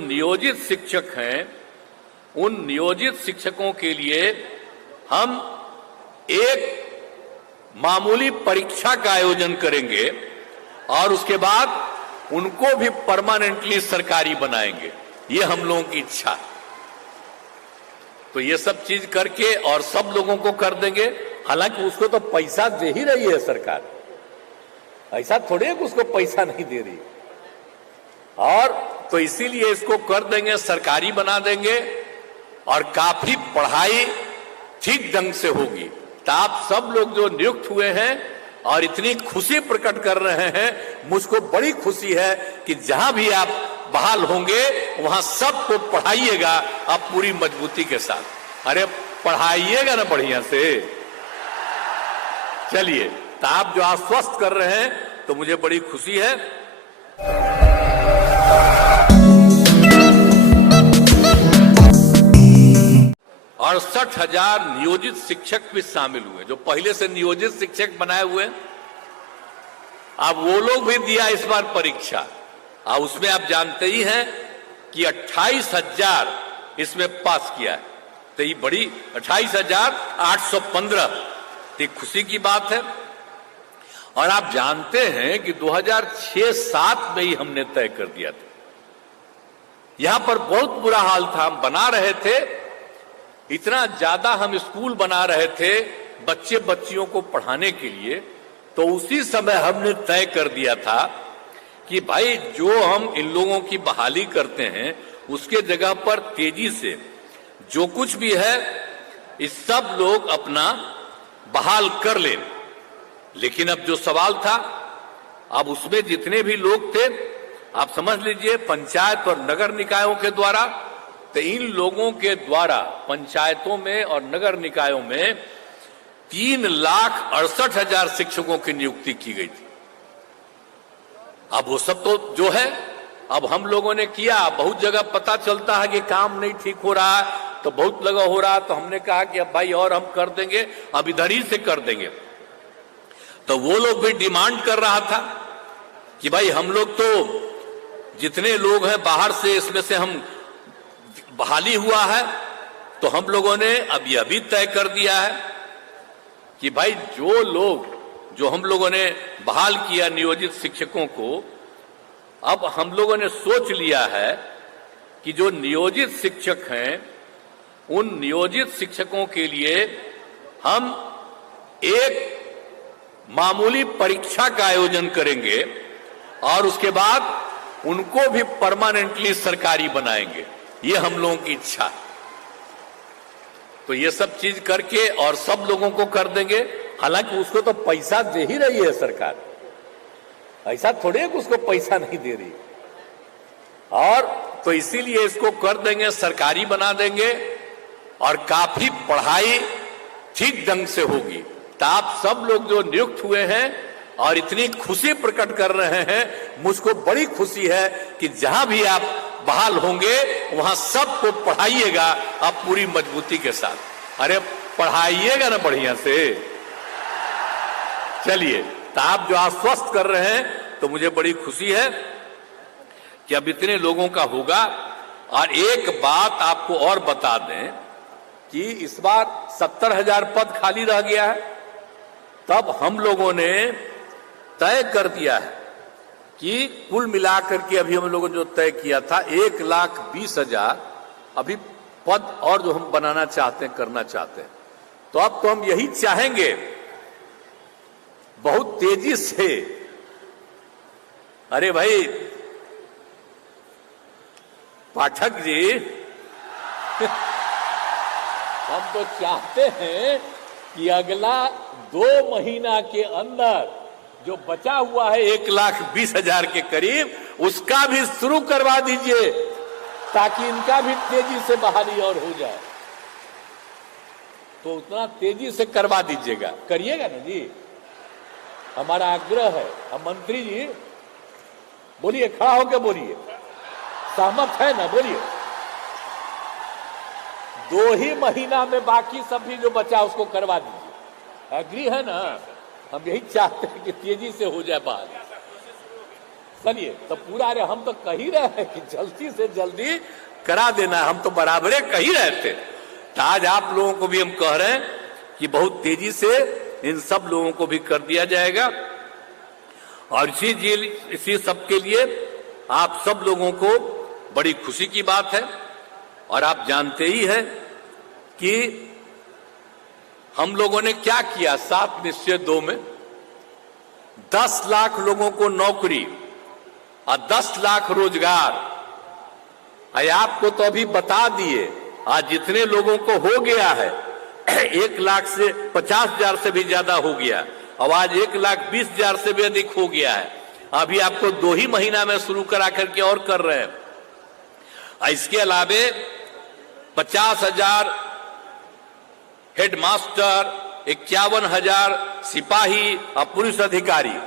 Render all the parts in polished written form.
नियोजित शिक्षक हैं, उन नियोजित शिक्षकों के लिए हम एक मामूली परीक्षा का आयोजन करेंगे और उसके बाद उनको भी परमानेंटली सरकारी बनाएंगे। ये हम लोगों की इच्छा। तो ये सब चीज करके और सब लोगों को कर देंगे। हालांकि उसको तो पैसा दे ही रही है सरकार, ऐसा थोड़ी है कि उसको पैसा नहीं दे रही। और तो इसीलिए इसको कर देंगे, सरकारी बना देंगे और काफी पढ़ाई ठीक ढंग से होगी। तो आप सब लोग जो नियुक्त हुए हैं और इतनी खुशी प्रकट कर रहे हैं, मुझको बड़ी खुशी है कि जहां भी आप बहाल होंगे वहां सबको पढ़ाइएगा आप पूरी मजबूती के साथ। अरे पढ़ाइएगा ना बढ़िया से। चलिए, तो आप जो आश्वस्त कर रहे हैं तो मुझे बड़ी खुशी है। 68,000 नियोजित शिक्षक भी शामिल हुए, जो पहले से नियोजित शिक्षक बनाए हुए। अब वो लोग भी दिया इस बार परीक्षा, और उसमें आप जानते ही हैं कि 28,000 इसमें पास किया है। तो ये बड़ी 28,815 तो खुशी की बात है। और आप जानते हैं कि 2006-07 में ही हमने तय कर दिया था। यहां पर बहुत बुरा हाल था, हम बना रहे थे, इतना ज्यादा हम स्कूल बना रहे थे बच्चे बच्चियों को पढ़ाने के लिए। तो उसी समय हमने तय कर दिया था कि भाई जो हम इन लोगों की बहाली करते हैं उसके जगह पर तेजी से जो कुछ भी है इस सब लोग अपना बहाल कर ले। लेकिन अब जो सवाल था, अब उसमें जितने भी लोग थे, आप समझ लीजिए पंचायत और नगर निकायों के द्वारा, तो इन लोगों के द्वारा पंचायतों में और नगर निकायों में 3,68,000 शिक्षकों की नियुक्ति की गई थी। अब वो सब तो जो है अब हम लोगों ने किया। बहुत जगह पता चलता है कि काम नहीं ठीक हो रहा है, तो बहुत लगा हो रहा है, तो हमने कहा कि अब भाई और हम कर देंगे, अब इधर ही से कर देंगे। तो वो लोग भी डिमांड कर रहा था कि भाई हम लोग तो जितने लोग हैं बाहर से, इसमें से हम बहाली हुआ है, तो हम लोगों ने अब यह भी तय कर दिया है कि भाई जो लोग जो हम लोगों ने बहाल किया नियोजित शिक्षकों को, अब हम लोगों ने सोच लिया है कि जो नियोजित शिक्षक हैं उन नियोजित शिक्षकों के लिए हम एक मामूली परीक्षा का आयोजन करेंगे और उसके बाद उनको भी परमानेंटली सरकारी बनाएंगे। ये हम लोगों की इच्छा है। तो ये सब चीज करके और सब लोगों को कर देंगे। हालांकि उसको तो पैसा दे ही रही है सरकार, ऐसा थोड़ी है कि उसको पैसा नहीं दे रही। और तो इसीलिए इसको कर देंगे, सरकारी बना देंगे और काफी पढ़ाई ठीक ढंग से होगी। तो आप सब लोग जो नियुक्त हुए हैं और इतनी खुशी प्रकट कर रहे हैं, मुझको बड़ी खुशी है कि जहां भी आप बहाल होंगे वहां सबको पढ़ाइएगा आप पूरी मजबूती के साथ। अरे पढ़ाइएगा ना बढ़िया से। चलिए, तो आप जो आश्वस्त कर रहे हैं तो मुझे बड़ी खुशी है कि अब इतने लोगों का होगा। और एक बात आपको और बता दें कि इस बार 70,000 पद खाली रह गया है। तब हम लोगों ने तय कर दिया है कि कुल मिलाकर के अभी हम लोगों ने जो तय किया था 1,20,000 अभी पद और जो हम बनाना चाहते हैं, करना चाहते हैं। तो अब तो हम यही चाहेंगे बहुत तेजी से। अरे भाई पाठक जी हम तो चाहते हैं कि अगला 2 महीना के अंदर जो बचा हुआ है 1,20,000 के करीब, उसका भी शुरू करवा दीजिए ताकि इनका भी तेजी से बहाली और हो जाए। तो उतना तेजी से करवा दीजिएगा, करिएगा ना जी, हमारा आग्रह है। हम मंत्री जी बोलिए, खड़ा होकर बोलिए, सहमत है ना, बोलिए। 2 ही महीना में बाकी सब भी जो बचा उसको करवा दीजिए। एग्री है ना? हम यही चाहते हैं कि तेजी से हो जाए बात। चलिए तो पूरा, अरे हम तो कह ही रहे हैं कि जल्दी से जल्दी करा देना, हम तो बराबरे कह ही रहे थे। तो आज आप लोगों को भी हम कह रहे हैं कि बहुत तेजी से इन सब लोगों को भी कर दिया जाएगा। और इसी सब के लिए आप सब लोगों को बड़ी खुशी की बात है। और आप जानते ही हैं कि हम लोगों ने क्या किया 7 निश्चय 2 में, 10 लाख लोगों को नौकरी और 10 लाख रोजगार। आपको तो अभी बता दिए, आज जितने लोगों को हो गया है 1,50,000 से भी ज्यादा हो गया, और आज 1,20,000 से भी अधिक हो गया है। अभी आपको 2 ही महीना में शुरू करा करके और कर रहे हैं। इसके अलावे 50,000 हेडमास्टर, 51,000 सिपाही और पुलिस अधिकारी,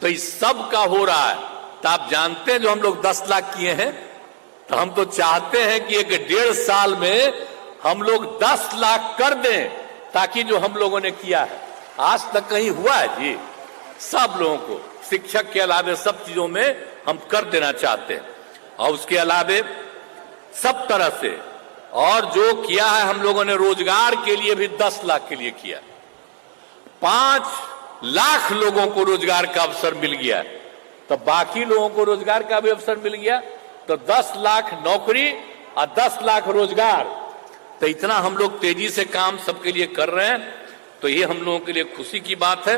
तो इस सब का हो रहा है। तो आप जानते हैं जो हम लोग 10 लाख किए हैं, तो हम तो चाहते हैं कि 1.5 साल में हम लोग 10 लाख कर दें, ताकि जो हम लोगों ने किया है आज तक कहीं हुआ है जी, सब लोगों को शिक्षक के अलावे सब चीजों में हम कर देना चाहते हैं। और उसके अलावे सब तरह से और जो किया है हम लोगों ने रोजगार के लिए भी 10 लाख के लिए किया, 5 लाख लोगों को रोजगार का अवसर मिल गया, तो बाकी लोगों को रोजगार का भी अवसर मिल गया। तो 10 लाख नौकरी और 10 लाख रोजगार, तो इतना हम लोग तेजी से काम सबके लिए कर रहे हैं। तो ये हम लोगों के लिए खुशी की बात है।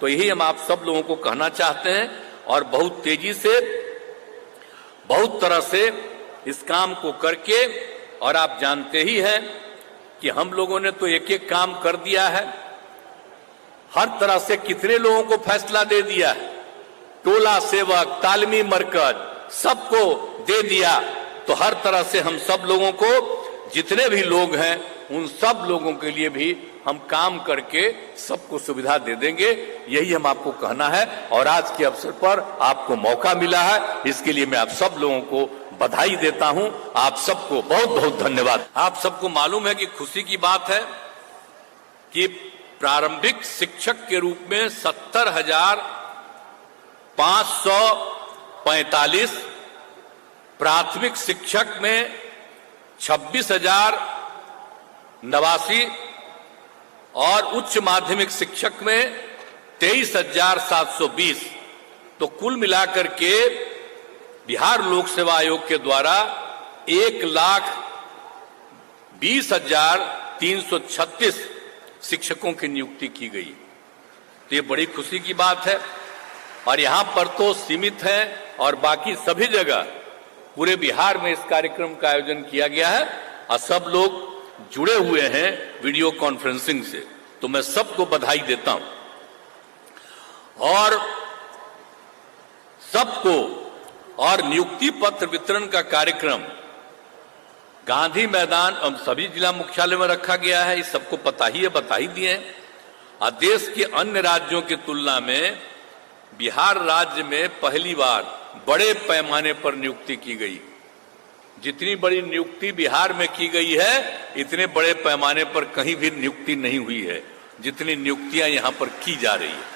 तो यही हम आप सब लोगों को कहना चाहते हैं, और बहुत तेजी से बहुत तरह से इस काम को करके, और आप जानते ही हैं कि हम लोगों ने तो एक एक काम कर दिया है, हर तरह से कितने लोगों को फैसला दे दिया है, टोला सेवक, तालीमी मरकज सबको दे दिया। तो हर तरह से हम सब लोगों को, जितने भी लोग हैं उन सब लोगों के लिए भी हम काम करके सबको सुविधा दे देंगे, यही हम आपको कहना है। और आज के अवसर पर आपको मौका मिला है, इसके लिए मैं आप सब लोगों को बधाई देता हूं। आप सबको बहुत बहुत धन्यवाद। आप सबको मालूम है कि खुशी की बात है कि प्रारंभिक शिक्षक के रूप में 70,545, प्राथमिक शिक्षक में 26,089 और उच्च माध्यमिक शिक्षक में 23,720, तो कुल मिलाकर के बिहार लोक सेवा आयोग के द्वारा 1,20,336 शिक्षकों की नियुक्ति की गई। तो ये बड़ी खुशी की बात है। और यहां पर तो सीमित है, और बाकी सभी जगह पूरे बिहार में इस कार्यक्रम का आयोजन किया गया है, और सब लोग जुड़े हुए हैं वीडियो कॉन्फ्रेंसिंग से। तो मैं सबको बधाई देता हूं, और सबको, और नियुक्ति पत्र वितरण का कार्यक्रम गांधी मैदान और सभी जिला मुख्यालय में रखा गया है। इस सबको पता ही है, बता ही दिए हैं। और देश के अन्य राज्यों की तुलना में बिहार राज्य में पहली बार बड़े पैमाने पर नियुक्ति की गई। जितनी बड़ी नियुक्ति बिहार में की गई है, इतने बड़े पैमाने पर कहीं भी नियुक्ति नहीं हुई है जितनी नियुक्तियां यहां पर की जा रही है।